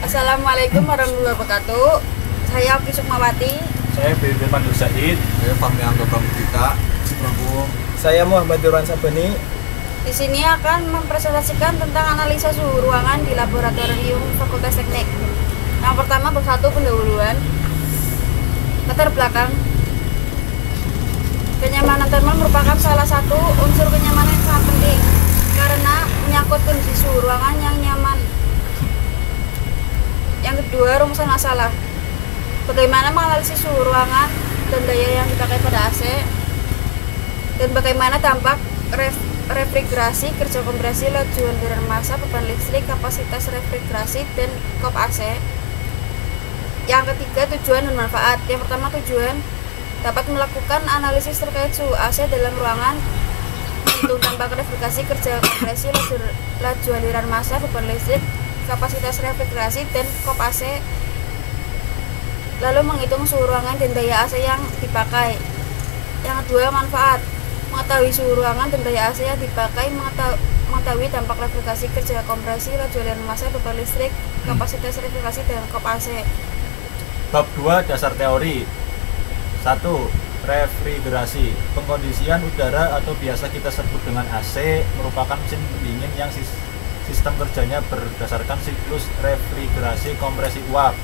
Assalamualaikum warahmatullahi wabarakatuh. Saya Oki Sukmawati. Saya Firman Nur Said. Saya Fahmi Angga Pramudita. Saya Muhammad Irwan Sabeni. Di sini akan mempresentasikan tentang analisa suhu ruangan di laboratorium Fakultas Teknik. Yang pertama, bab 1 pendahuluan. Latar belakang. Kenyamanan thermal merupakan salah satu unsur kenyamanan yang sangat penting karena menyangkut kondisi suhu ruangan yang nyaman. Yang kedua, rumusan masalah. Bagaimana menganalisis suhu ruangan dan daya yang dipakai pada AC, dan bagaimana dampak refrigerasi, kerja kompresi, laju aliran massa, beban listrik, kapasitas refrigerasi, dan kop AC. Yang ketiga, tujuan dan manfaat. Yang pertama, tujuan dapat melakukan analisis terkait suhu AC dalam ruangan, menghitung dampak refrigerasi, kerja kompresi, laju aliran massa, beban listrik, kapasitas refrigerasi, dan kop AC, lalu menghitung suhu ruangan dan daya AC yang dipakai. Yang kedua, manfaat. Mengetahui suhu ruangan dan daya AC yang dipakai, mengetahui dampak refrigerasi, kerja kompresi, laju aliran massa, beban listrik, kapasitas refrigerasi, dan kop AC. Bab 2 dasar teori. 1. Refrigerasi. Pengkondisian udara atau biasa kita sebut dengan AC merupakan mesin pendingin yang sistem kerjanya berdasarkan siklus refrigerasi kompresi uap.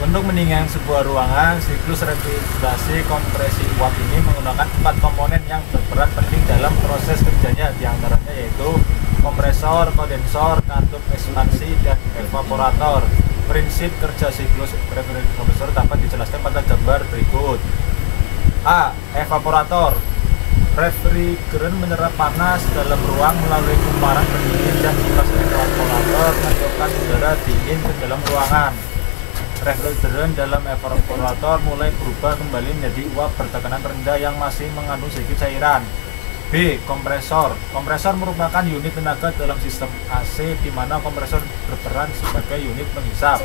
Untuk mendinginkan sebuah ruangan, siklus refrigerasi kompresi uap ini menggunakan 4 komponen yang berperan penting dalam proses kerjanya, diantaranya yaitu kompresor, kondensor, katup ekspansi, dan evaporator. Prinsip kerja siklus refrigerasi kompresor dapat dijelaskan pada gambar berikut. A. Evaporator. Refrigeran menyerap panas dalam ruang melalui kumparan pendingin, dan tugas evaporator menyebabkan udara dingin ke dalam ruangan. Refrigeran dalam evaporator mulai berubah kembali menjadi uap bertekanan rendah yang masih mengandung sedikit cairan. B. Kompresor. Kompresor merupakan unit tenaga dalam sistem AC, di mana kompresor berperan sebagai unit penghisap.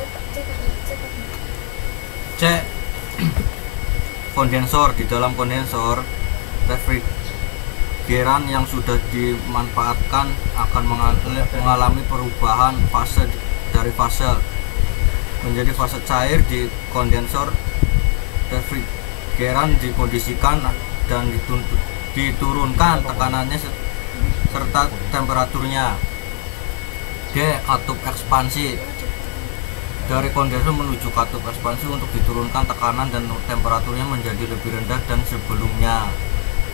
C. Kondensor. Di dalam kondensor, refrigeran yang sudah dimanfaatkan akan mengalami perubahan fase dari fase menjadi fase cair. Di kondensor, refrigeran dikondisikan dan diturunkan tekanannya serta temperaturnya. D. Katup ekspansi. Dari kondensor menuju katup ekspansi untuk diturunkan tekanan dan temperaturnya menjadi lebih rendah dan sebelumnya.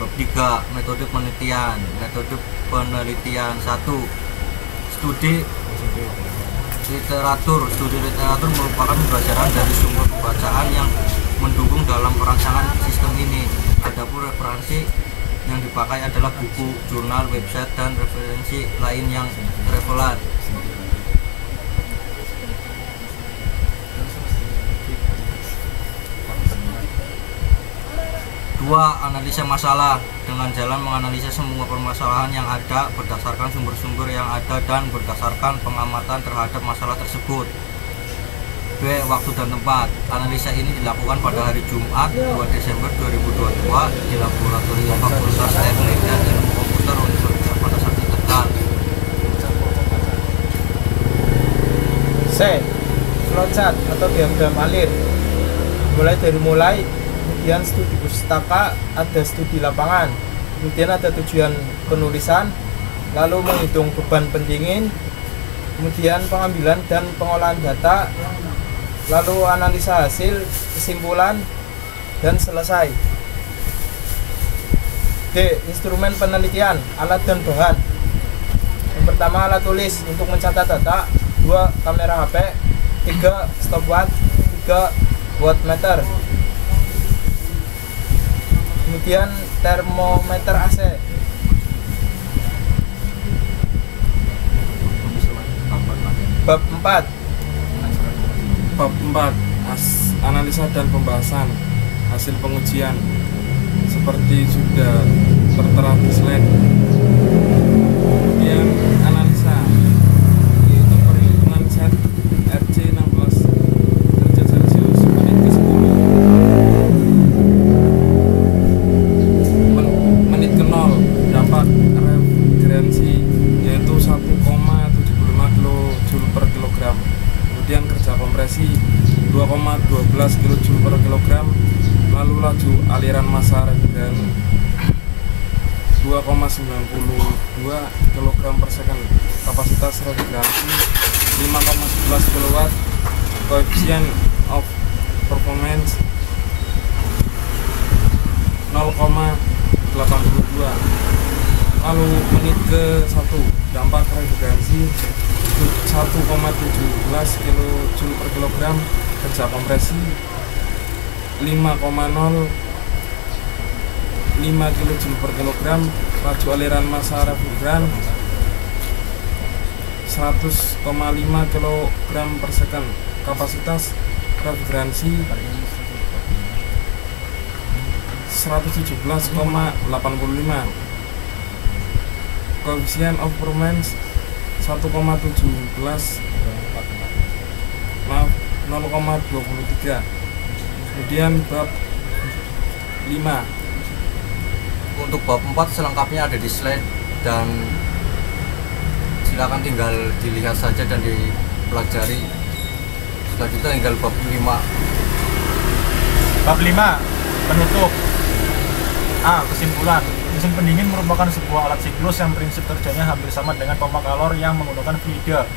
Bab 3. Metode penelitian. Metode penelitian. 1. Studi literatur. Studi literatur merupakan pembelajaran dari sumber pembacaan yang mendukung dalam perancangan sistem ini. Adapun referensi yang dipakai adalah buku, jurnal, website, dan referensi lain yang relevan. 2. Analisa masalah. Dengan jalan menganalisa semua permasalahan yang ada berdasarkan sumber-sumber yang ada dan berdasarkan pengamatan terhadap masalah tersebut. B. Waktu dan tempat. Analisa ini dilakukan pada hari Jumat 2 Desember 2022 di Laboratorium Fakultas Teknik dan Ilmu Komputer Universitas pada saat Tegal. C. Flowchart atau diagram alir. Mulai, kemudian studi pustaka, ada studi lapangan, kemudian ada tujuan penulisan, lalu menghitung beban pendingin, kemudian pengambilan dan pengolahan data, lalu analisa hasil, kesimpulan, dan selesai. D. Instrumen penelitian, alat dan bahan. Yang pertama, alat tulis untuk mencatat data. 2. Kamera HP. 3. Stopwatch. 3. Wattmeter. Kemudian termometer AC. Bab 4. Bab 4. Analisa dan pembahasan hasil pengujian seperti sudah tertera di slide. Kemudian analisa yaitu perhitungan set RC 16 derajat Celcius menit ke 10, menit ke 0 dampak refrigeran 92 kg per second, kapasitas refrigerasi 5,11 kW, koefisien of performance 0,82. Lalu menit ke 1, dampak refrigerasi 1,17 kJ per kilogram, kerja kompresi 5,05 kJ per kilogram, laju aliran massa refrigeran 100,5 kg per second, kapasitas refrigerasi 117,85, koefisien of performance 1,17, maaf 0,23. Kemudian bab 5. Untuk bab 4 selengkapnya ada di slide dan silakan tinggal dilihat saja dan dipelajari. Selanjutnya tinggal bab 5. Bab 5 penutup. A. Kesimpulan. Mesin pendingin merupakan sebuah alat siklus yang prinsip kerjanya hampir sama dengan pompa kalor yang menggunakan fluida.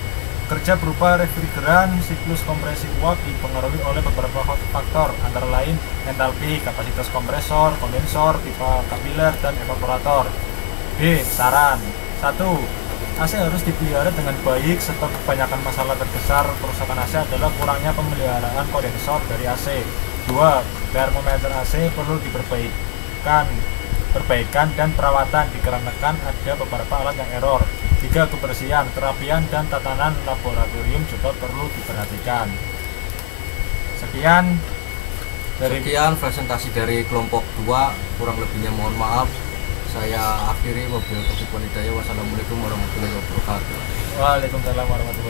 Kerja berupa refrigeran. Siklus kompresi uap dipengaruhi oleh beberapa faktor, antara lain entalpi, kapasitas kompresor, kondensor, pipa kapiler, dan evaporator. B. Saran. 1. AC harus dipelihara dengan baik, sebab kebanyakan masalah terbesar kerusakan AC adalah kurangnya pemeliharaan kondensor dari AC. 2. Termometer AC perlu perbaikan dan perawatan dikarenakan ada beberapa alat yang error. 3. Kebersihan, kerapian, dan tatanan laboratorium juga perlu diperhatikan. Sekian presentasi dari kelompok 2, kurang lebihnya mohon maaf. Saya akhiri, wabillahi taufiq wal hidayah. Wassalamualaikum warahmatullahi wabarakatuh. Waalaikumsalam warahmatullahi wabarakatuh.